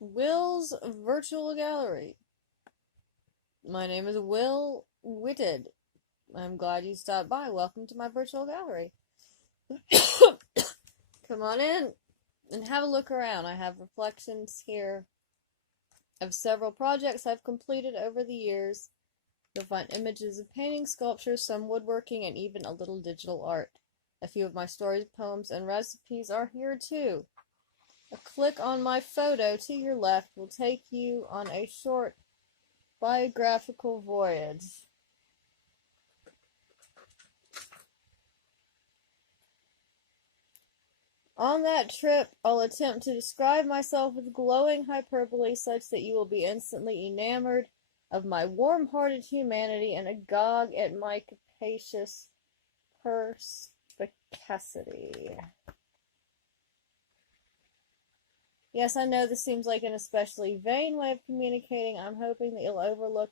Will's Virtual Gallery. My name is Will Witted. I'm glad you stopped by. Welcome to my virtual gallery. Come on in and have a look around. I have reflections here of several projects I've completed over the years. You'll find images of painting, sculptures, some woodworking, and even a little digital art. A few of my stories, poems, and recipes are here too. A click on my photo to your left will take you on a short biographical voyage. On that trip, I'll attempt to describe myself with glowing hyperbole such that you will be instantly enamored of my warm-hearted humanity and agog at my capacious perspicacity. Yes, I know this seems like an especially vain way of communicating. I'm hoping that you'll overlook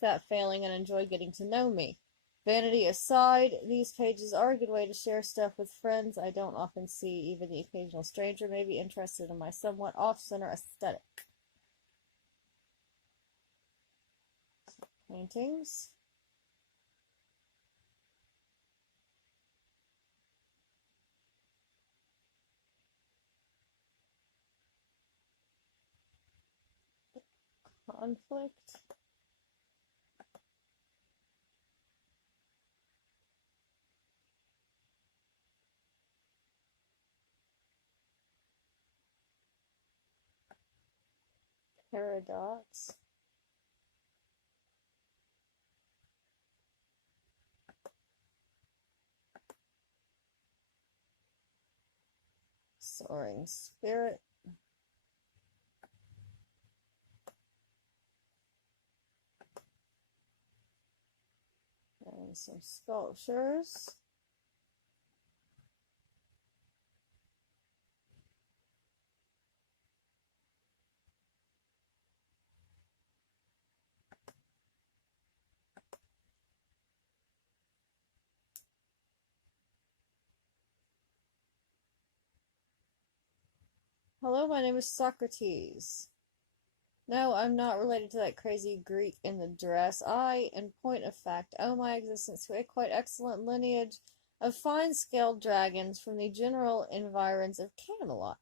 that failing and enjoy getting to know me. Vanity aside, these pages are a good way to share stuff with friends I don't often see. Even the occasional stranger may be interested in my somewhat off-center aesthetic. Paintings. Conflict. Paradox. Soaring spirit. And some sculptures. Hello, my name is Socrates. No, I'm not related to that crazy Greek in the dress. I, in point of fact, owe my existence to a quite excellent lineage of fine-scaled dragons from the general environs of Camelot.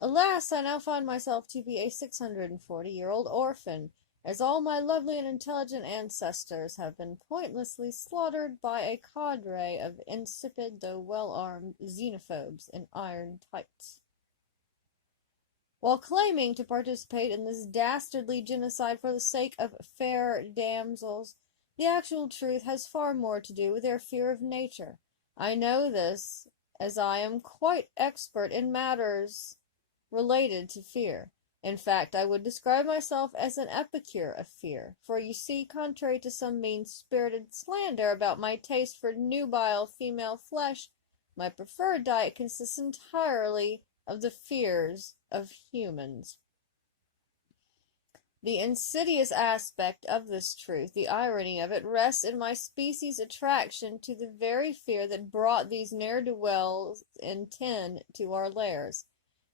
Alas, I now find myself to be a 640-year-old orphan, as all my lovely and intelligent ancestors have been pointlessly slaughtered by a cadre of insipid though well-armed xenophobes in iron tights. While claiming to participate in this dastardly genocide for the sake of fair damsels, the actual truth has far more to do with their fear of nature. I know this, as I am quite expert in matters related to fear. In fact, I would describe myself as an epicure of fear, for you see, contrary to some mean-spirited slander about my taste for nubile female flesh, my preferred diet consists entirely of the fears of humans. The insidious aspect of this truth, the irony of it, rests in my species' attraction to the very fear that brought these ne'er-do-wells in tin to our lairs.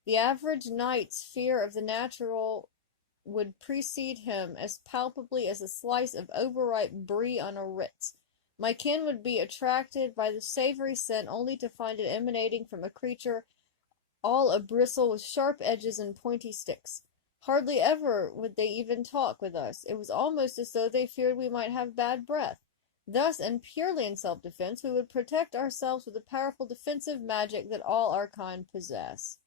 The average knight's fear of the natural would precede him as palpably as a slice of overripe brie on a Ritz. My kin would be attracted by the savory scent only to find it emanating from a creature all a-bristle with sharp edges and pointy sticks. Hardly ever would they even talk with us. It was almost as though they feared we might have bad breath. Thus, and purely in self-defense, we would protect ourselves with the powerful defensive magic that all our kind possess.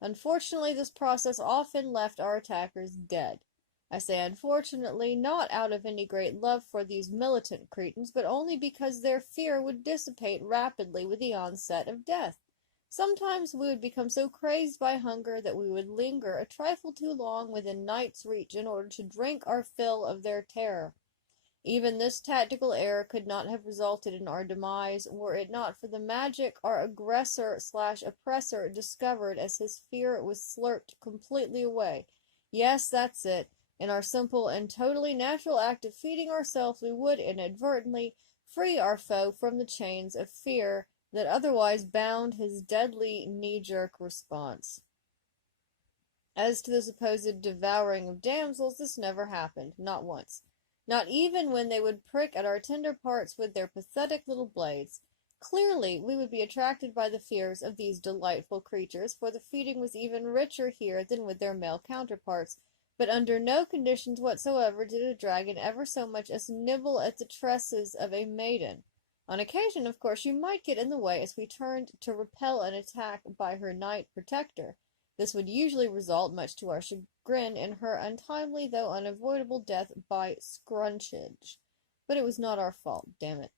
Unfortunately, this process often left our attackers dead. I say unfortunately, not out of any great love for these militant cretins, but only because their fear would dissipate rapidly with the onset of death. Sometimes we would become so crazed by hunger that we would linger a trifle too long within night's reach in order to drink our fill of their terror. Even this tactical error could not have resulted in our demise were it not for the magic our aggressor/oppressor discovered as his fear was slurped completely away. Yes, that's it. In our simple and totally natural act of feeding ourselves, we would inadvertently free our foe from the chains of fear that otherwise bound his deadly knee-jerk response. As to the supposed devouring of damsels, this never happened, not once. Not even when they would prick at our tender parts with their pathetic little blades. Clearly, we would be attracted by the fears of these delightful creatures, for the feeding was even richer here than with their male counterparts, but under no conditions whatsoever did a dragon ever so much as nibble at the tresses of a maiden. On occasion, of course, you might get in the way as we turned to repel an attack by her knight protector. This would usually result, much to our chagrin, in her untimely though unavoidable death by scrunchage. But it was not our fault, damn it.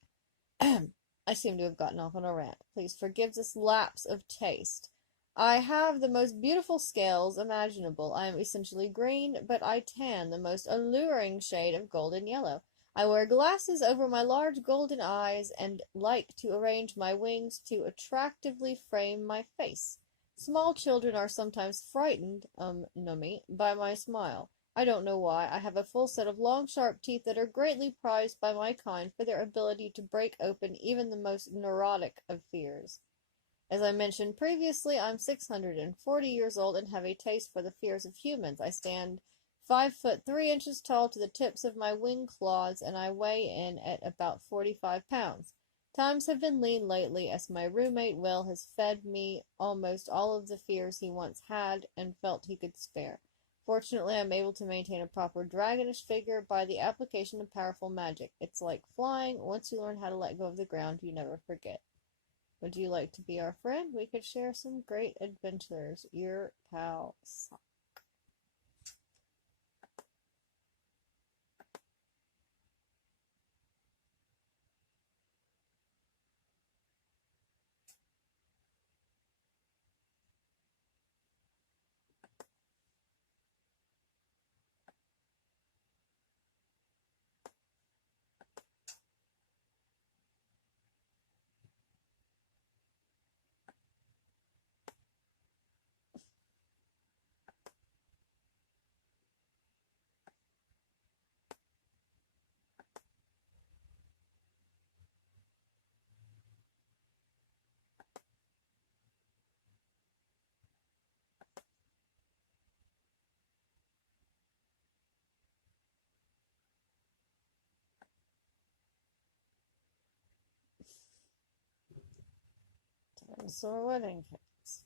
I seem to have gotten off on a rant. Please forgive this lapse of taste. I have the most beautiful scales imaginable. I am essentially green, but I tan the most alluring shade of golden yellow. I wear glasses over my large golden eyes, and like to arrange my wings to attractively frame my face. Small children are sometimes frightened, nummy, by my smile. I don't know why. I have a full set of long, sharp teeth that are greatly prized by my kind for their ability to break open even the most neurotic of fears. As I mentioned previously, I'm 640 years old and have a taste for the fears of humans. I stand 5 foot 3 inches tall to the tips of my wing claws, and I weigh in at about 45 pounds. Times have been lean lately, as my roommate Will has fed me almost all of the fears he once had and felt he could spare. Fortunately, I'm able to maintain a proper dragonish figure by the application of powerful magic. It's like flying. Once you learn how to let go of the ground, you never forget. Would you like to be our friend? We could share some great adventures. Your pal, Sock. Dinosaur wedding cakes.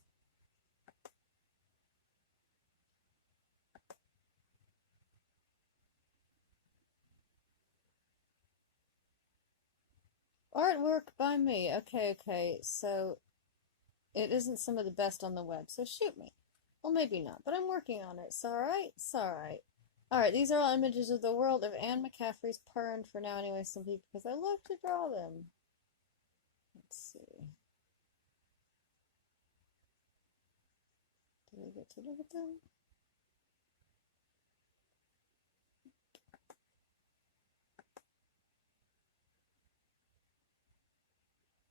Artwork by me. Okay, so it isn't some of the best on the web, so shoot me. Well, maybe not, but I'm working on it. It's alright. It's alright. Alright, these are all images of the world of Anne McCaffrey's Pern for now, anyway, simply because I love to draw them. Let's see. Did I get to look at them?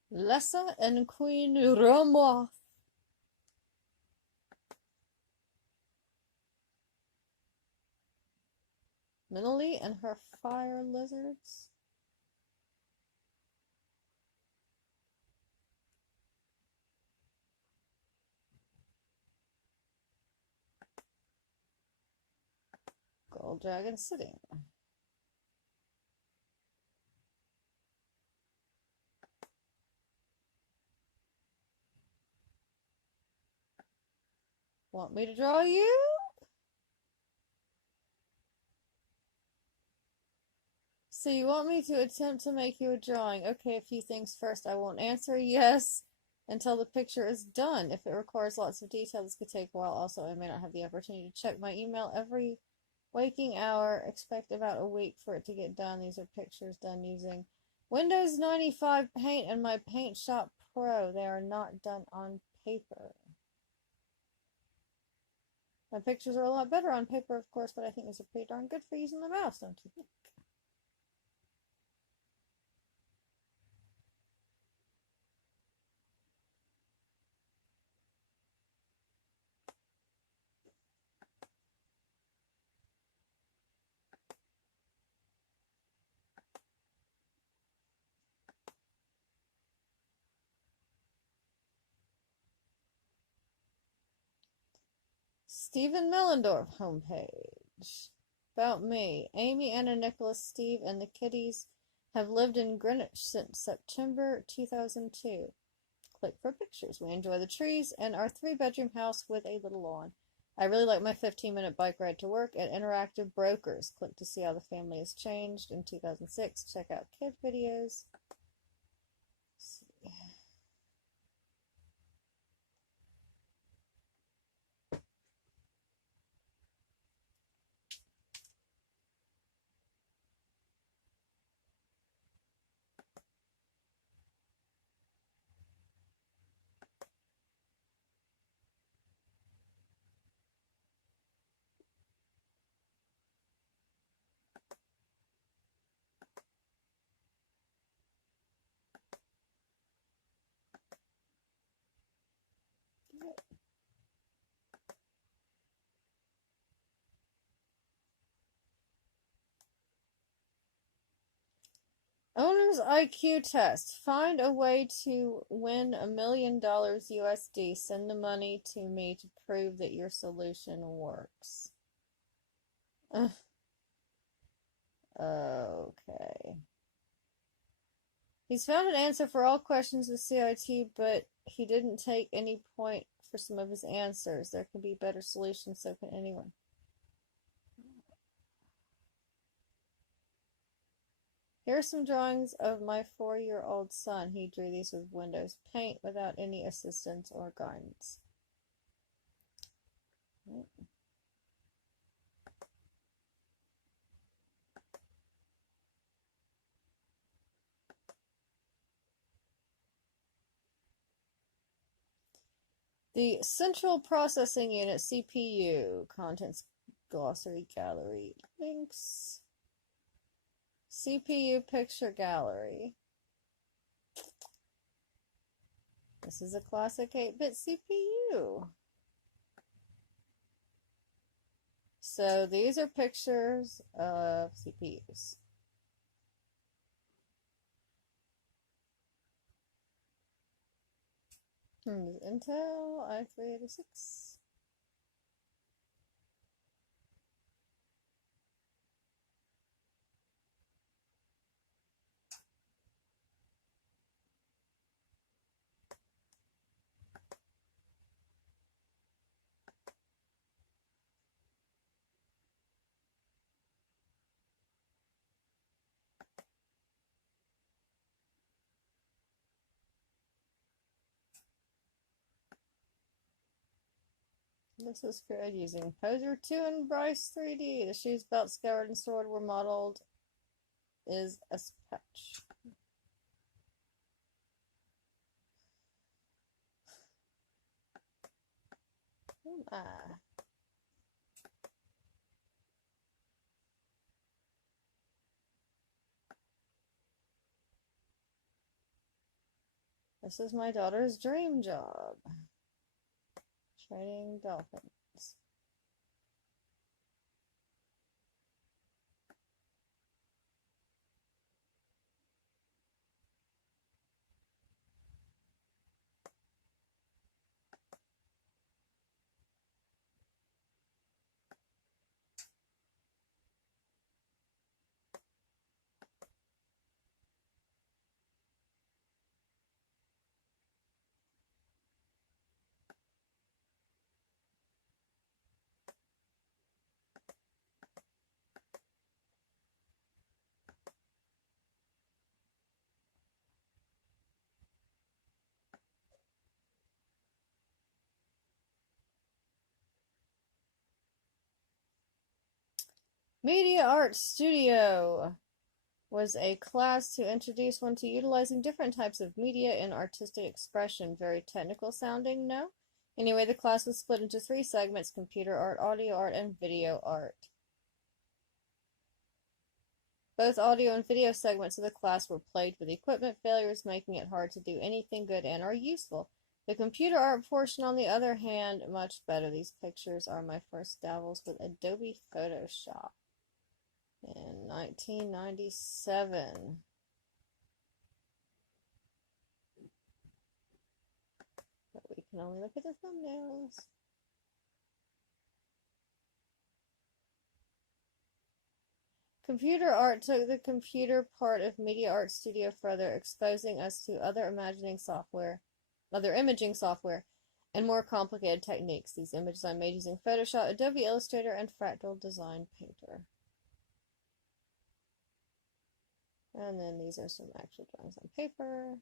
Lessa and Queen Ramoth. Minali and her fire lizards. Gold dragon sitting. Want me to draw you? So you want me to attempt to make you a drawing. Okay, a few things first. I won't answer yes until the picture is done. If it requires lots of detail, this could take a while. Also, I may not have the opportunity to check my email every waking hour. Expect about a week for it to get done. These are pictures done using Windows 95 Paint and my Paint Shop Pro. They are not done on paper. My pictures are a lot better on paper, of course, but I think these are pretty darn good for using the mouse, don't you think? Stephen Millendorf homepage. About me. Amy, Anna, Nicholas, Steve, and the kitties have lived in Greenwich since September 2002. Click for pictures. We enjoy the trees and our 3-bedroom house with a little lawn. I really like my 15-minute bike ride to work at Interactive Brokers. Click to see how the family has changed in 2006. Check out kid videos. Owner's IQ test. Find a way to win $1 million USD. Send the money to me to prove that your solution works. Okay. He's found an answer for all questions with CIT, but he didn't take any point for some of his answers. There can be better solutions, so can anyone. Here are some drawings of my 4-year-old son. He drew these with Windows Paint without any assistance or guidance. The Central Processing Unit, CPU, Contents Glossary Gallery, Links, CPU Picture Gallery. This is a classic 8-bit CPU. So these are pictures of CPUs. Intel i386. This was created using Poser 2 and Bryce 3D. The shoes, belt, scoured, and sword were modeled is a patch. This is my daughter's dream job. Training dolphins. Media Art Studio was a class to introduce one to utilizing different types of media in artistic expression. Very technical sounding, no? Anyway, the class was split into 3 segments: computer art, audio art, and video art. Both audio and video segments of the class were plagued with equipment failures, making it hard to do anything good and or useful. The computer art portion, on the other hand, much better. These pictures are my first dabbles with Adobe Photoshop in 1997. But we can only look at the thumbnails. Computer art took the computer part of Media Art Studio further, exposing us to other imaging software, and more complicated techniques. These images I made using Photoshop, Adobe Illustrator, and Fractal Design Painter. And then these are some actual drawings on paper.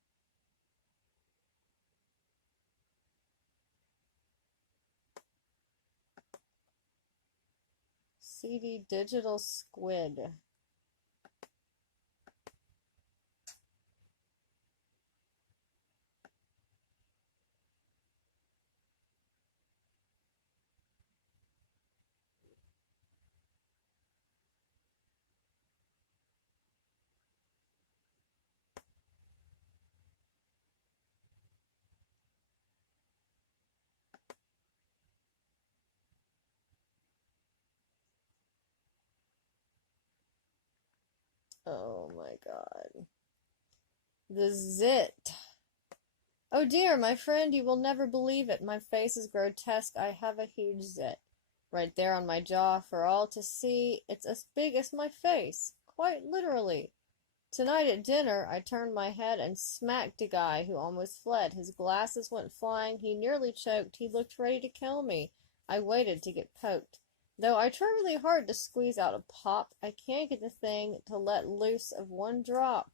CD Digital Squid. Oh my god. The zit. Oh dear, my friend, you will never believe it. My face is grotesque. I have a huge zit. Right there on my jaw for all to see. It's as big as my face. Quite literally. Tonight at dinner, I turned my head and smacked a guy who almost fled. His glasses went flying. He nearly choked. He looked ready to kill me. I waited to get poked. Though I try really hard to squeeze out a pop, I can't get the thing to let loose of one drop.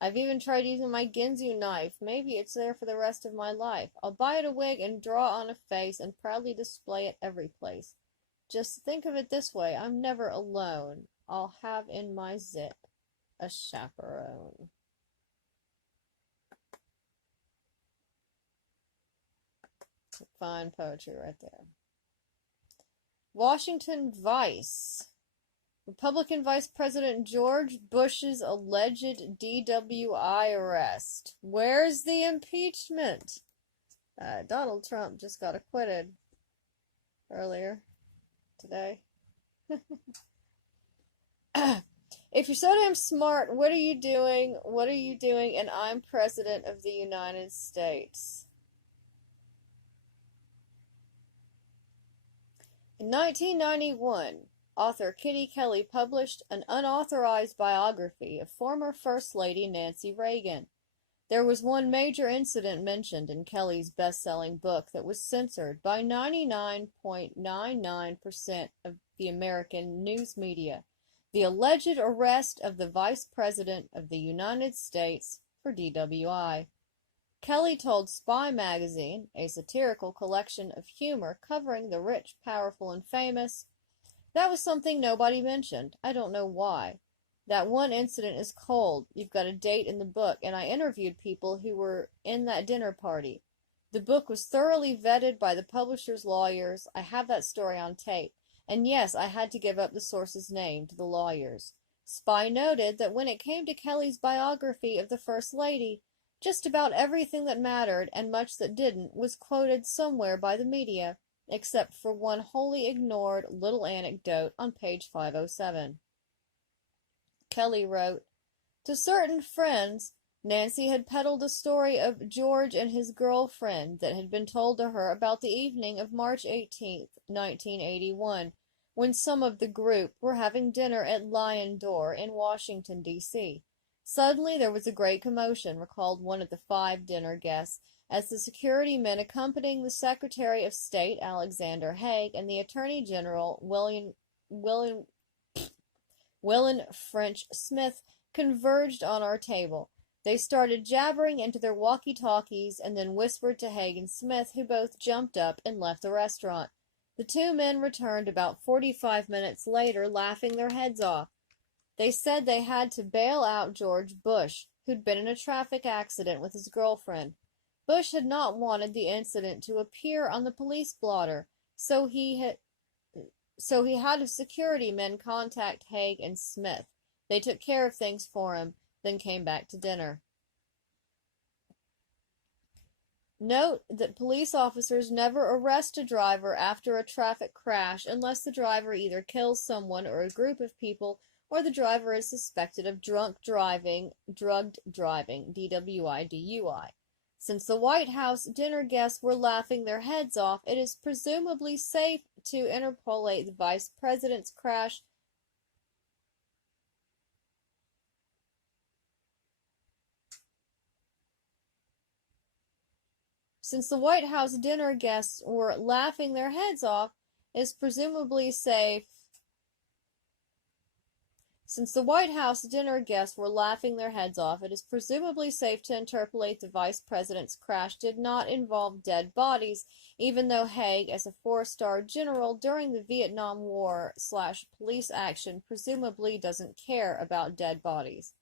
I've even tried using my Ginzu knife. Maybe it's there for the rest of my life. I'll buy it a wig and draw on a face and proudly display it every place. Just think of it this way. I'm never alone. I'll have in my zit a chaperone. Fine poetry right there. Washington Vice. Republican Vice President George Bush's alleged DWI arrest. Where's the impeachment? Donald Trump just got acquitted earlier today. If you're so damn smart, what are you doing? What are you doing? And I'm President of the United States. In 1991, author Kitty Kelley published an unauthorized biography of former First Lady Nancy Reagan. There was one major incident mentioned in Kelley's best-selling book that was censored by 99.99% of the American news media: the alleged arrest of the Vice President of the United States for DWI. Kelley told Spy magazine, a satirical collection of humor covering the rich, powerful, and famous, "That was something nobody mentioned. I don't know why. That one incident is cold. You've got a date in the book, and I interviewed people who were in that dinner party. The book was thoroughly vetted by the publisher's lawyers. I have that story on tape. And yes, I had to give up the source's name to the lawyers." Spy noted that when it came to Kelley's biography of the First Lady, just about everything that mattered, and much that didn't, was quoted somewhere by the media, except for one wholly ignored little anecdote on page 507. Kelley wrote, "To certain friends, Nancy had peddled a story of George and his girlfriend that had been told to her about the evening of March 18th, 1981, when some of the group were having dinner at Lion Door in Washington, D.C. Suddenly there was a great commotion," recalled one of the 5 dinner guests, as the security men accompanying the Secretary of State, Alexander Haig, and the Attorney General, Willen French Smith, converged on our table. They started jabbering into their walkie-talkies and then whispered to Haig and Smith, who both jumped up and left the restaurant. The 2 men returned about 45 minutes later, laughing their heads off. They said they had to bail out George Bush, who'd been in a traffic accident with his girlfriend. Bush had not wanted the incident to appear on the police blotter, so he had his security men contact Haig and Smith. They took care of things for him, then came back to dinner. Note that police officers never arrest a driver after a traffic crash unless the driver either kills someone or a group of people, or the driver is suspected of drugged driving, DWI, DUI. Since the White House dinner guests were laughing their heads off, it is presumably safe to interpolate the Vice President's crash Since the White House dinner guests were laughing their heads off, it is presumably safe Since the White House dinner guests were laughing their heads off, it is presumably safe to interpolate the vice president's crash did not involve dead bodies, even though Haig, as a four-star general during the Vietnam War/police action, presumably doesn't care about dead bodies.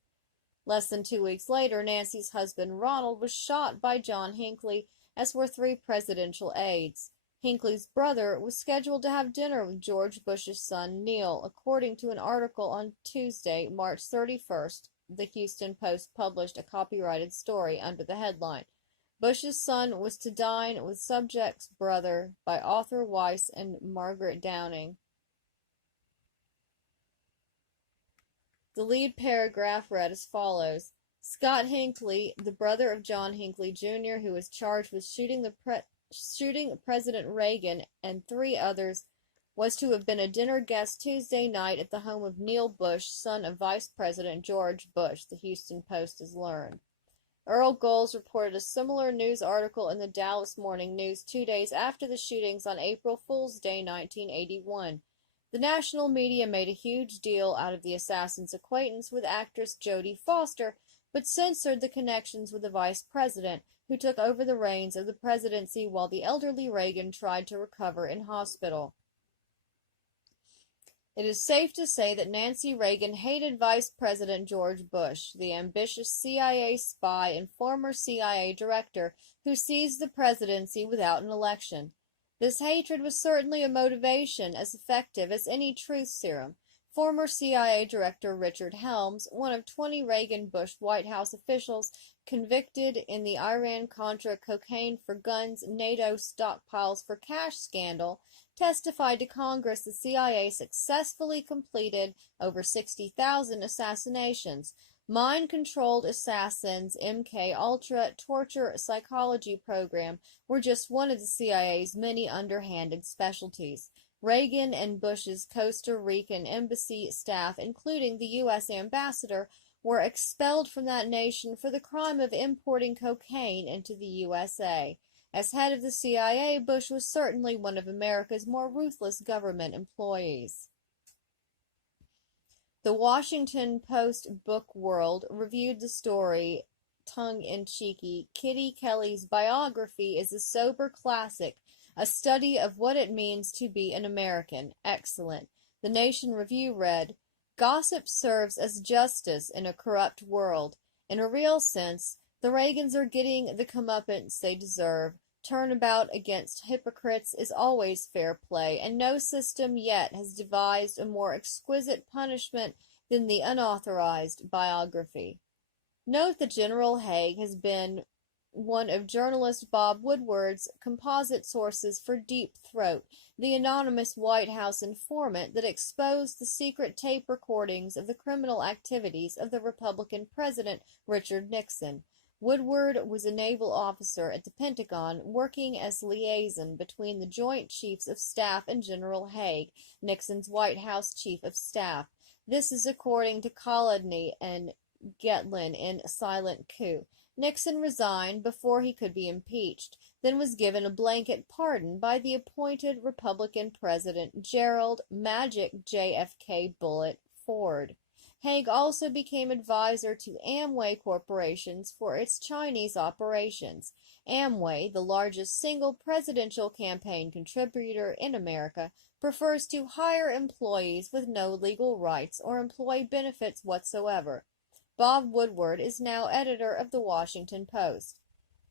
Less than 2 weeks later, Nancy's husband Ronald was shot by John Hinckley, as were 3 presidential aides. Hinckley's brother was scheduled to have dinner with George Bush's son Neil, according to an article on Tuesday, March 31st. The Houston Post published a copyrighted story under the headline, "Bush's son was to dine with subject's brother," by Arthur Weiss and Margaret Downing. The lead paragraph read as follows: Scott Hinckley, the brother of John Hinckley Jr., who was charged with shooting President Reagan and 3 others, was to have been a dinner guest Tuesday night at the home of Neil Bush, son of Vice President George Bush, the Houston Post has learned. Earl Goals reported a similar news article in the Dallas Morning News 2 days after the shootings on April Fool's Day 1981. The national media made a huge deal out of the assassin's acquaintance with actress Jodie Foster, but censored the connections with the vice president, who took over the reins of the presidency while the elderly Reagan tried to recover in hospital. It is safe to say that Nancy Reagan hated Vice President George Bush, the ambitious CIA spy and former CIA director who seized the presidency without an election. This hatred was certainly a motivation as effective as any truth serum. Former CIA Director Richard Helms, one of 20 Reagan-Bush White House officials convicted in the Iran-Contra cocaine for guns NATO stockpiles for cash scandal, testified to Congress the CIA successfully completed over 60,000 assassinations. Mind-controlled assassins MK-Ultra torture psychology program were just one of the CIA's many underhanded specialties. Reagan and Bush's Costa Rican embassy staff, including the U.S. ambassador, were expelled from that nation for the crime of importing cocaine into the USA. As head of the CIA, Bush was certainly one of America's more ruthless government employees. The Washington Post Book World reviewed the story, tongue-in-cheeky. Kitty Kelly's biography is a sober classic, a study of what it means to be an American. Excellent. The Nation Review read, "Gossip serves as justice in a corrupt world. In a real sense, the Reagans are getting the comeuppance they deserve. Turnabout against hypocrites is always fair play, and no system yet has devised a more exquisite punishment than the unauthorized biography." Note that General Haig has been one of journalist Bob Woodward's composite sources for Deep Throat, the anonymous White House informant that exposed the secret tape recordings of the criminal activities of the Republican President Richard Nixon. Woodward was a naval officer at the Pentagon, working as liaison between the Joint Chiefs of Staff and General Haig, Nixon's White House Chief of Staff. This is according to Colodny and Getlin in Silent Coup. Nixon resigned before he could be impeached, then was given a blanket pardon by the appointed Republican President Gerald "Magic JFK Bullet" Ford. Haig also became advisor to Amway Corporations for its Chinese operations. Amway, the largest single presidential campaign contributor in America, prefers to hire employees with no legal rights or employee benefits whatsoever. Bob Woodward is now editor of the Washington Post.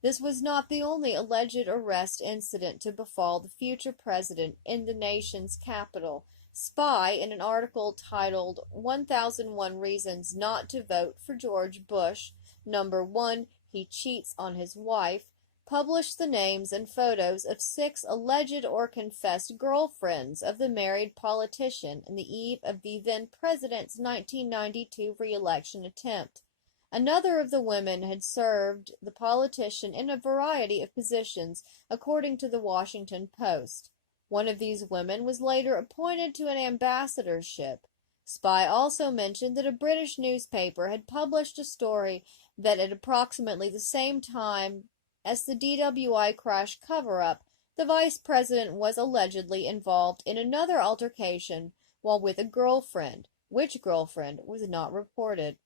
This was not the only alleged arrest incident to befall the future president in the nation's capital. Spy, in an article titled 1001 Reasons Not to Vote for George Bush, Number 1, He Cheats on His Wife, published the names and photos of 6 alleged or confessed girlfriends of the married politician on the eve of the then-president's 1992 re-election attempt. Another of the women had served the politician in a variety of positions, according to the Washington Post. One of these women was later appointed to an ambassadorship. Spy also mentioned that a British newspaper had published a story that at approximately the same time as the DWI crash cover-up, the vice president was allegedly involved in another altercation while with a girlfriend, which girlfriend was not reported.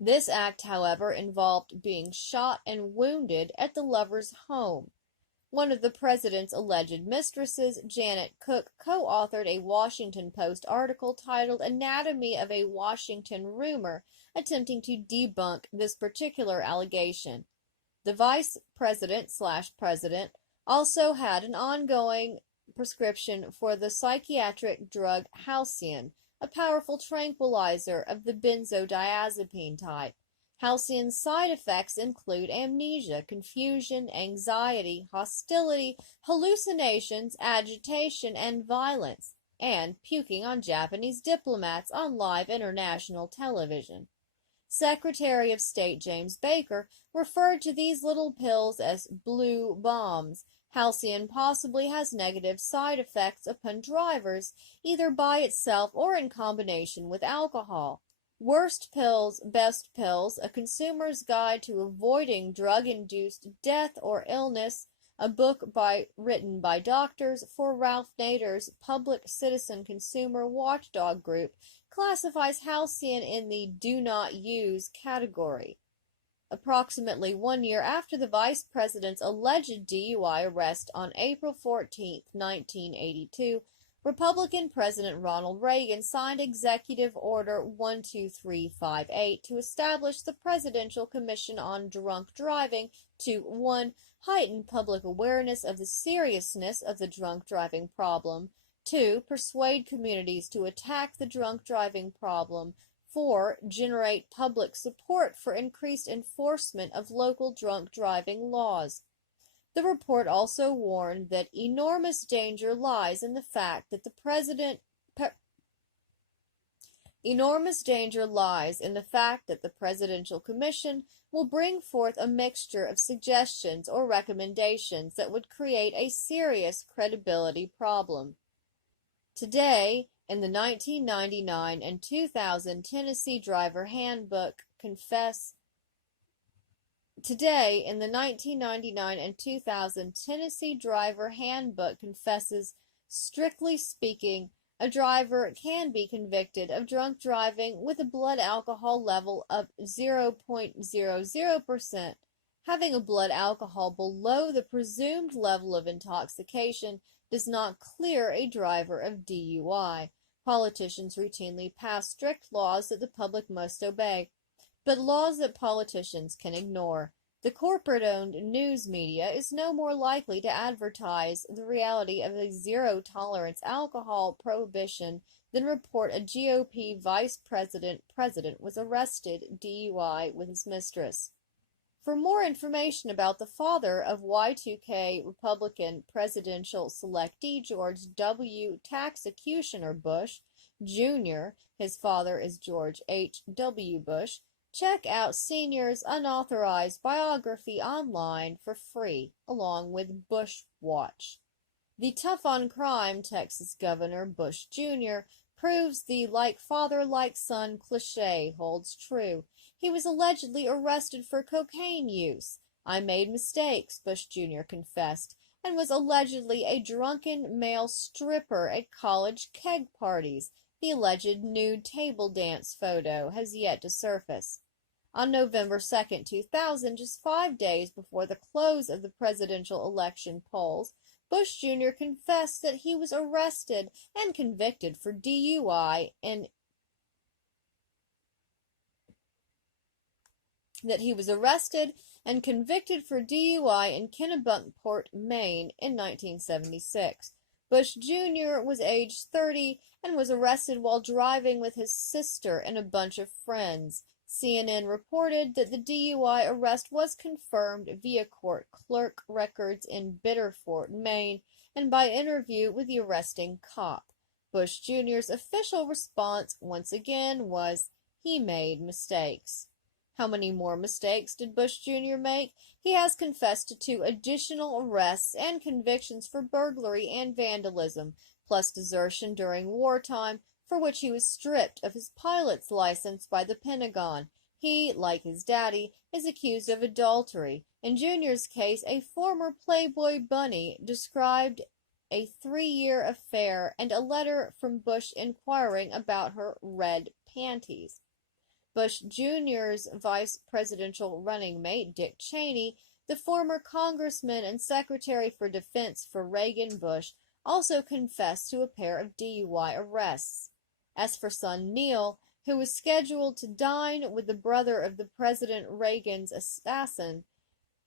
This act, however, involved being shot and wounded at the lover's home. One of the president's alleged mistresses, Janet Cook, co-authored a Washington Post article titled "Anatomy of a Washington Rumor," attempting to debunk this particular allegation. The vice president/president also had an ongoing prescription for the psychiatric drug Halcion, a powerful tranquilizer of the benzodiazepine type. Halcyon's side effects include amnesia, confusion, anxiety, hostility, hallucinations, agitation, and violence, and puking on Japanese diplomats on live international television. Secretary of State James Baker referred to these little pills as blue bombs. Halcyon possibly has negative side effects upon drivers, either by itself or in combination with alcohol. Worst Pills, Best Pills, A Consumer's Guide to Avoiding Drug-Induced Death or Illness, a book written by doctors for Ralph Nader's Public Citizen Consumer Watchdog Group, classifies Halcyon in the "do not use" category. Approximately 1 year after the vice president's alleged DUI arrest on April 14, 1982, Republican President Ronald Reagan signed Executive Order 12358 to establish the Presidential Commission on Drunk Driving to 1. Heighten public awareness of the seriousness of the drunk driving problem, 2. Persuade communities to attack the drunk driving problem, 4. Generate public support for increased enforcement of local drunk driving laws. The report also warned that enormous danger lies in the fact that the Presidential Commission will bring forth a mixture of suggestions or recommendations that would create a serious credibility problem. Today, in the 1999 and 2000 Tennessee Driver Handbook confesses, strictly speaking, a driver can be convicted of drunk driving with a blood alcohol level of 0.00%. Having a blood alcohol below the presumed level of intoxication does not clear a driver of DUI. Politicians routinely pass strict laws that the public must obey, but laws that politicians can ignore. The corporate-owned news media is no more likely to advertise the reality of a zero-tolerance alcohol prohibition than report a GOP vice president was arrested DUI with his mistress. For more information about the father of Y2K Republican presidential selectee George W. Taxecutioner Bush, Jr., his father is George H. W. Bush, check out Senior's unauthorized biography online for free, along with Bush Watch. The tough-on-crime Texas Governor Bush Jr. proves the like-father-like-son cliché holds true. He was allegedly arrested for cocaine use. "I made mistakes," Bush Jr. confessed, and was allegedly a drunken male stripper at college keg parties. The alleged nude table dance photo has yet to surface. On November 2, 2000, just 5 days before the close of the presidential election polls, Bush Jr. confessed that he was arrested and convicted for DUI in Kennebunkport, Maine in 1976. Bush Jr. was age 30 and was arrested while driving with his sister and a bunch of friends. CNN reported that the DUI arrest was confirmed via court clerk records in Biddeford, Maine, and by interview with the arresting cop. Bush Jr.'s official response once again was, he made mistakes. How many more mistakes did Bush Jr. make? He has confessed to 2 additional arrests and convictions for burglary and vandalism, plus desertion during wartime, for which he was stripped of his pilot's license by the Pentagon. He, like his daddy, is accused of adultery. In Junior's case, a former Playboy bunny described a 3-year affair and a letter from Bush inquiring about her red panties. Bush Jr.'s vice presidential running mate, Dick Cheney, the former congressman and secretary for defense for Reagan-Bush, also confessed to a pair of DUI arrests. As for son Neil, who was scheduled to dine with the brother of the President Reagan's assassin,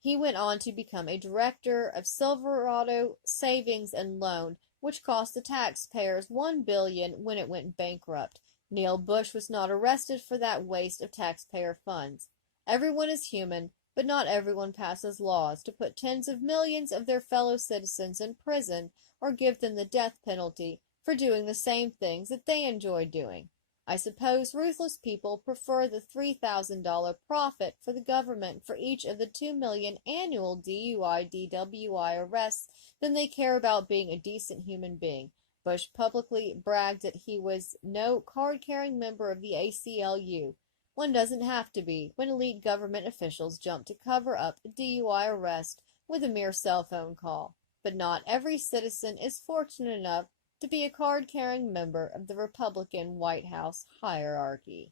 he went on to become a director of Silverado Savings and Loan, which cost the taxpayers $1 billion when it went bankrupt. Neil Bush was not arrested for that waste of taxpayer funds. Everyone is human, but not everyone passes laws to put tens of millions of their fellow citizens in prison or give them the death penalty for doing the same things that they enjoy doing. I suppose ruthless people prefer the $3,000 profit for the government for each of the 2 million annual DUI/DWI arrests than they care about being a decent human being. Bush publicly bragged that he was no card-carrying member of the ACLU. One doesn't have to be when elite government officials jump to cover up a DUI arrest with a mere cell phone call. But not every citizen is fortunate enough to be a card-carrying member of the Republican White House hierarchy.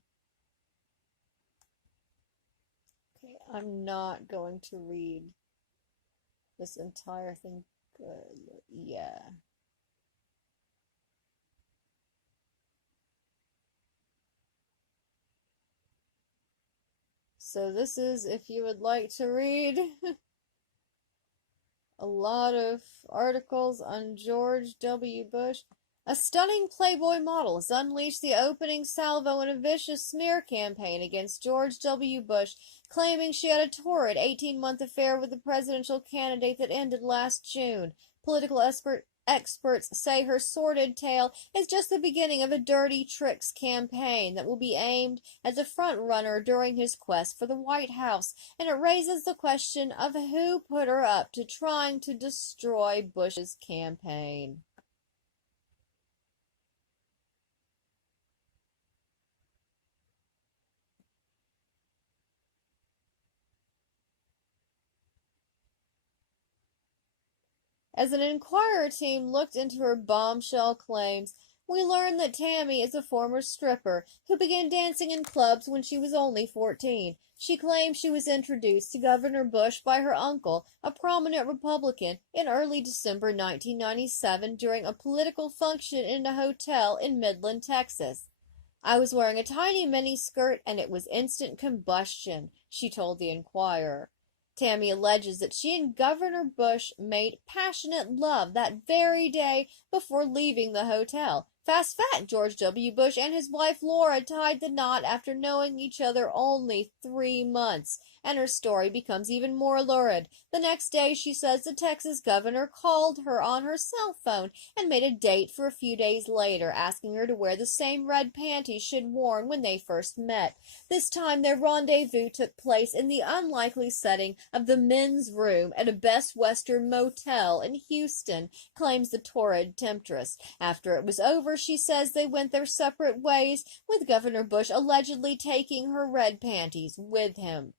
Okay, I'm not going to read this entire thing. Good. Yeah. So this is, if you would like to read a lot of articles on George W. Bush. A stunning Playboy model has unleashed the opening salvo in a vicious smear campaign against George W. Bush, claiming she had a torrid 18-month affair with the presidential candidate that ended last June. Political experts say her sordid tale is just the beginning of a dirty tricks campaign that will be aimed at the front-runner during his quest for the White House, and it raises the question of who put her up to trying to destroy Bush's campaign. As an Inquirer team looked into her bombshell claims, we learned that Tammy is a former stripper who began dancing in clubs when she was only 14. She claimed she was introduced to Governor Bush by her uncle, a prominent Republican, in early December 1997 during a political function in a hotel in Midland, Texas. I was wearing a tiny miniskirt and it was instant combustion, she told the Inquirer. Tammy alleges that she and Governor Bush made passionate love that very day before leaving the hotel. Fast fact, George W. Bush and his wife Laura tied the knot after knowing each other only 3 months, and her story becomes even more lurid. The next day, she says the Texas governor called her on her cell phone and made a date for a few days later, asking her to wear the same red panties she'd worn when they first met. This time, their rendezvous took place in the unlikely setting of the men's room at a Best Western motel in Houston, claims the torrid temptress. After it was over, she says they went their separate ways, with Governor Bush allegedly taking her red panties with him.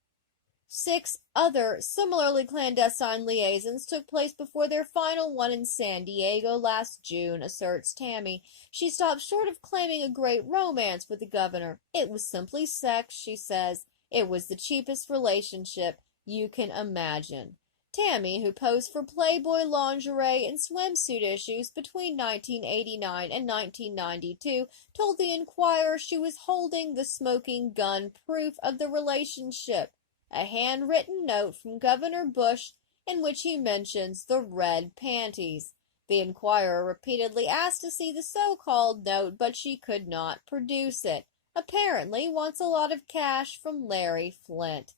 6 other similarly clandestine liaisons took place before their final one in San Diego last June, asserts Tammy. She stopped short of claiming a great romance with the governor. It was simply sex, she says. It was the cheapest relationship you can imagine. Tammy, who posed for Playboy lingerie and swimsuit issues between 1989 and 1992, told the Inquirer she was holding the smoking gun proof of the relationship, a handwritten note from Governor Bush in which he mentions the red panties. The Inquirer repeatedly asked to see the so-called note, but she could not produce it. Apparently wants a lot of cash from Larry Flynt.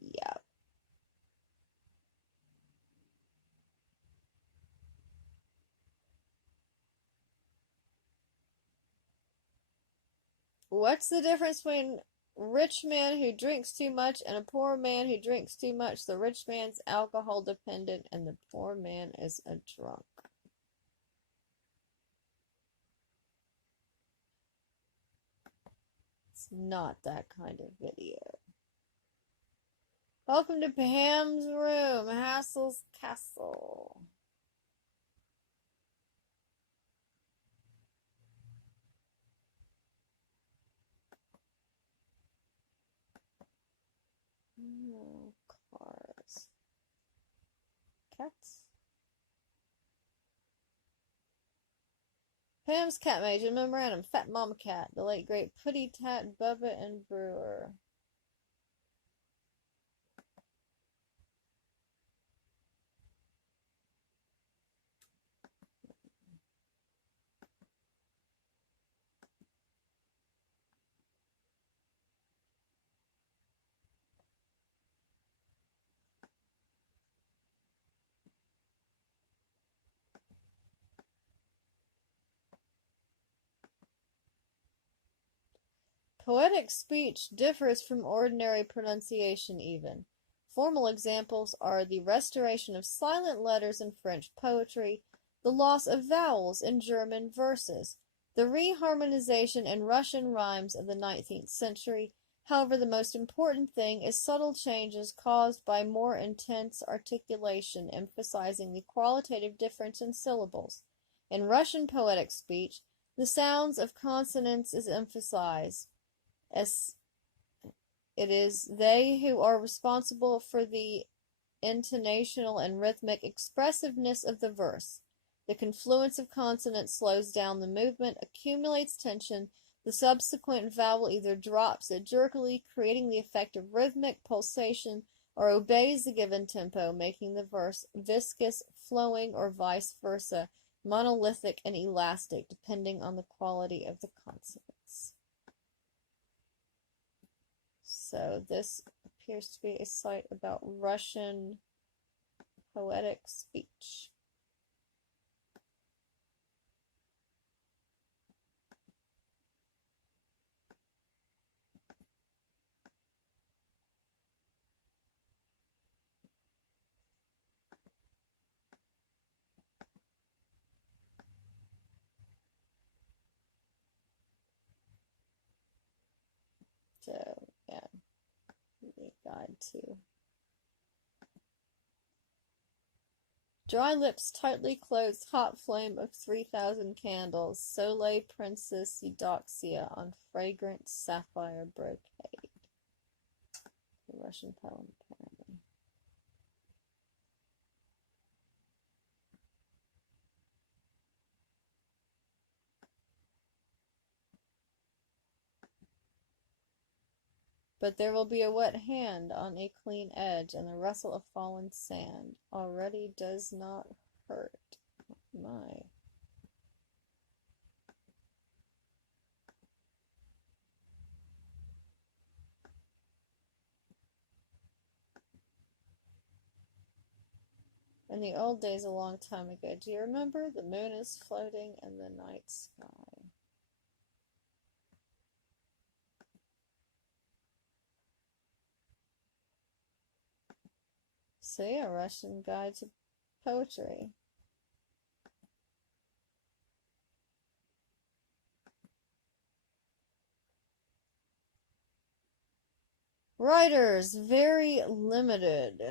Yep. What's the difference between a rich man who drinks too much and a poor man who drinks too much? The rich man's alcohol dependent and the poor man is a drunk. It's not that kind of video. Welcome to Pam's room, Hassel's castle. Oh, cars. Cats. Pam's cat mage in memorandum. Fat Mama Cat. The late great Putty Tat, Bubba, and Brewer. Poetic speech differs from ordinary pronunciation even. Formal examples are the restoration of silent letters in French poetry, the loss of vowels in German verses, the reharmonization in Russian rhymes of the 19th century. However, the most important thing is subtle changes caused by more intense articulation, emphasizing the qualitative difference in syllables. In Russian poetic speech, the sounds of consonants is emphasized, as it is they who are responsible for the intonational and rhythmic expressiveness of the verse. The confluence of consonants slows down the movement, accumulates tension. The subsequent vowel either drops it jerkily, creating the effect of rhythmic pulsation, or obeys the given tempo, making the verse viscous, flowing, or vice versa, monolithic and elastic, depending on the quality of the consonants. So this appears to be a site about Russian poetic speech. So, yeah, the guide to dry lips, tightly closed, hot flame of 3,000 candles, Soleil Princess Eudoxia on fragrant sapphire brocade. The Russian poem, apparently. But there will be a wet hand on a clean edge, and the rustle of fallen sand already does not hurt. My. In the old days, a long time ago, do you remember? The moon is floating in the night sky. See, a Russian guide to poetry. Writers, very limited.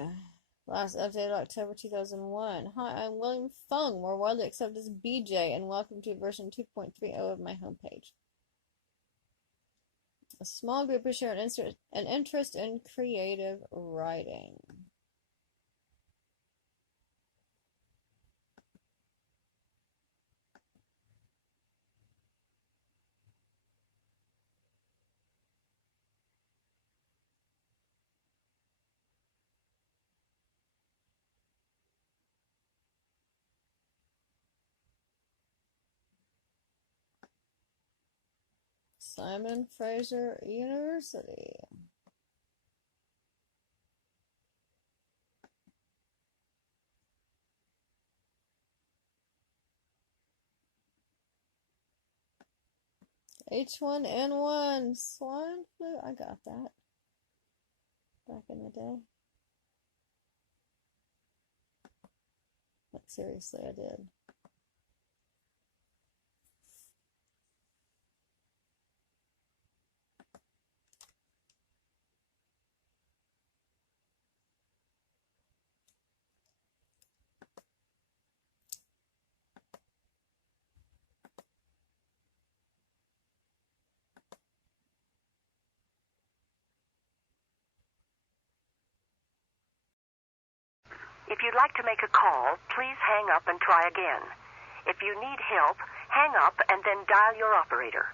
Last updated October 2001. Hi, I'm William Fung, more widely accepted as BJ, and welcome to version 2.30 of my homepage. A small group who share an interest in creative writing. Simon Fraser University. H1N1 swine flu. I got that back in the day. Like, seriously, I did. If you'd like to make a call, please hang up and try again. If you need help, hang up and then dial your operator.